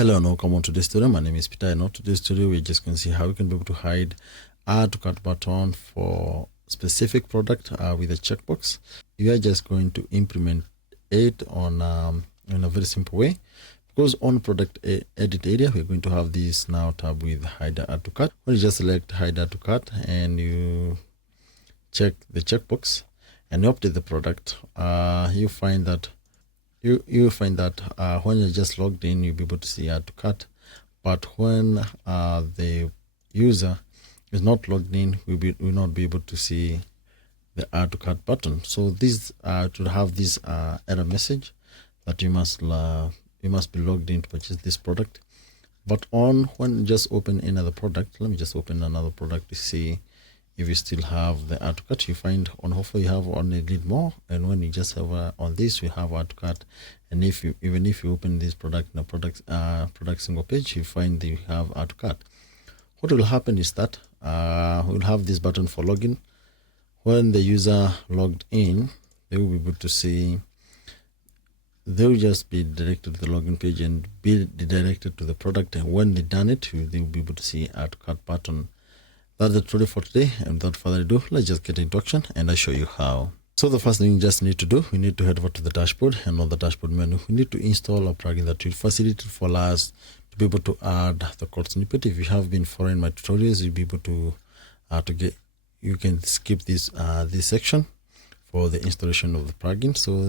Hello and welcome on today's tutorial. My name is Peter, and on today's tutorial we're just going to see how we can be able to hide add to cart button for specific product with a checkbox. We are just going to implement it on in a very simple way, because on product edit area we're going to have this now tab with hide add to cart. When you just select hide add to cart and you check the checkbox and you update the product, you find that when you're just logged in, you'll be able to see add to cart. But when the user is not logged in, will not be able to see the add to cart button. So this to have this error message that you must be logged in to purchase this product. But when you just open another product, let me just open another product to see if you still have the add to cart. You find on offer you have only need more, and when you just have on this we have add to cart. And even if you open this product in a product single page, you find that you have add to cart. What will happen is that we'll have this button for login. When the user logged in, they will be able to see, they will just be directed to the login page and be redirected to the product, and when they done it, they will be able to see add to cart button. That's the tutorial for today, and without further ado, let's just get into action and I'll show you how. So the first thing you just need to do, we need to head over to the dashboard, and on the dashboard menu, we need to install a plugin that will facilitate for us to be able to add the code snippet. If you have been following my tutorials, you'll be able to you can skip this section for the installation of the plugin. So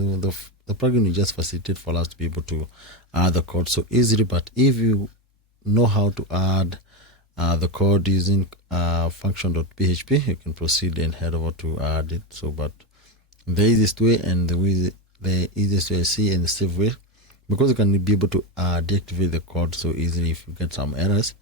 the plugin will just facilitate for us to be able to add the code so easily. But if you know how to add the code using function.php, you can proceed and head over to add it. So but the easiest way and the easiest way I see and the safe way, because you can be able to deactivate the code so easily if you get some errors,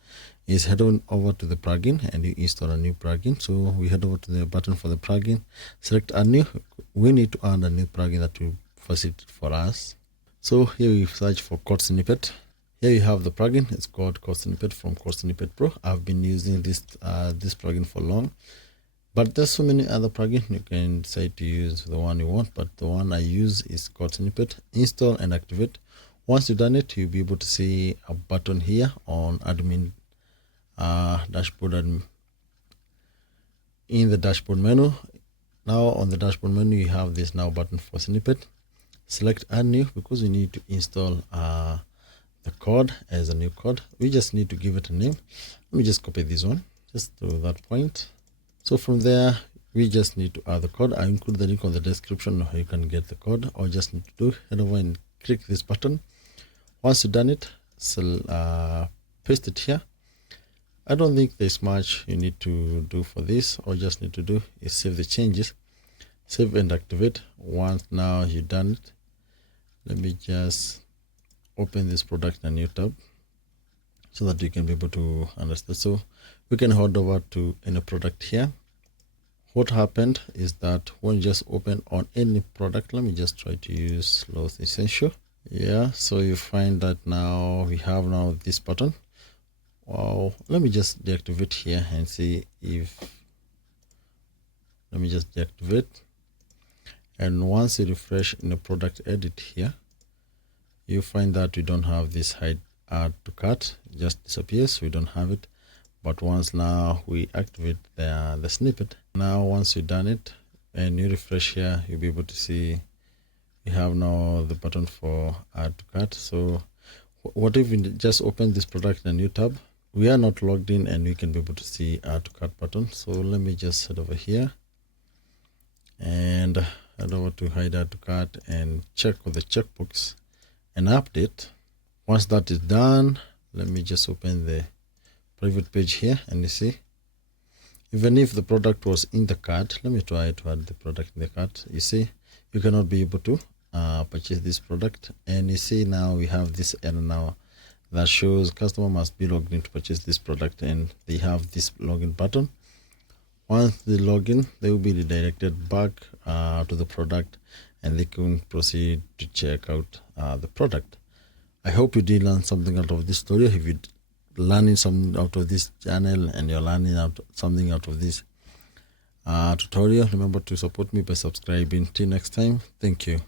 is head on over to the plugin and you install a new plugin. So we head over to the button for the plugin, select add new. We need to add a new plugin that will facilitate for us. So here we search for code snippet. Here you have the plugin. It's called Code Snippet from Code Snippet Pro. I've been using this plugin for long, but there's so many other plugins. You can decide to use the one you want, but the one I use is Code Snippet. Install and activate. Once you've done it, you'll be able to see a button here on admin dashboard, and in the dashboard menu. Now on the dashboard menu, you have this now button for snippet. Select add new, because we need to install the code as a new code. We just need to give it a name. Let me just copy this one just to that point. So from there, we just need to add the code. I include the link on the description how you can get the code. All you just need to do, head over and click this button. Once you've done it, paste it here. I don't think there's much you need to do for this. All you just need to do is save the changes, save and activate. Once now you've done it, let me just open this product in a new tab so that you can be able to understand. So we can head over to any product here. What happened is that when you just open on any product, let me just try to use Lowe's Essential. Yeah, so you find that now we have now this button. Wow, let me just deactivate here and see if, let me just deactivate. And once you refresh in the product edit here, you find that we don't have this hide add to cart. It just disappears. We don't have it. But once now we activate the snippet, now once you've done it and you refresh here, you'll be able to see we have now the button for add to cart. So what if we just open this product in a new tab? We are not logged in and we can be able to see add to cart button. So let me just head over here and head over to hide add to cart and check with the checkbox and update. Once that is done, let me just open the private page here, and you see, even if the product was in the cart, let me try to add the product in the cart. You see, you cannot be able to purchase this product, and you see now we have this error now that shows customer must be logged in to purchase this product, and they have this login button. Once they log in, they will be redirected back to the product, and they can proceed to check out the product. I hope you did learn something out of this tutorial. If you're learning something out of this channel and you're learning something out of this tutorial, remember to support me by subscribing. Till next time, thank you.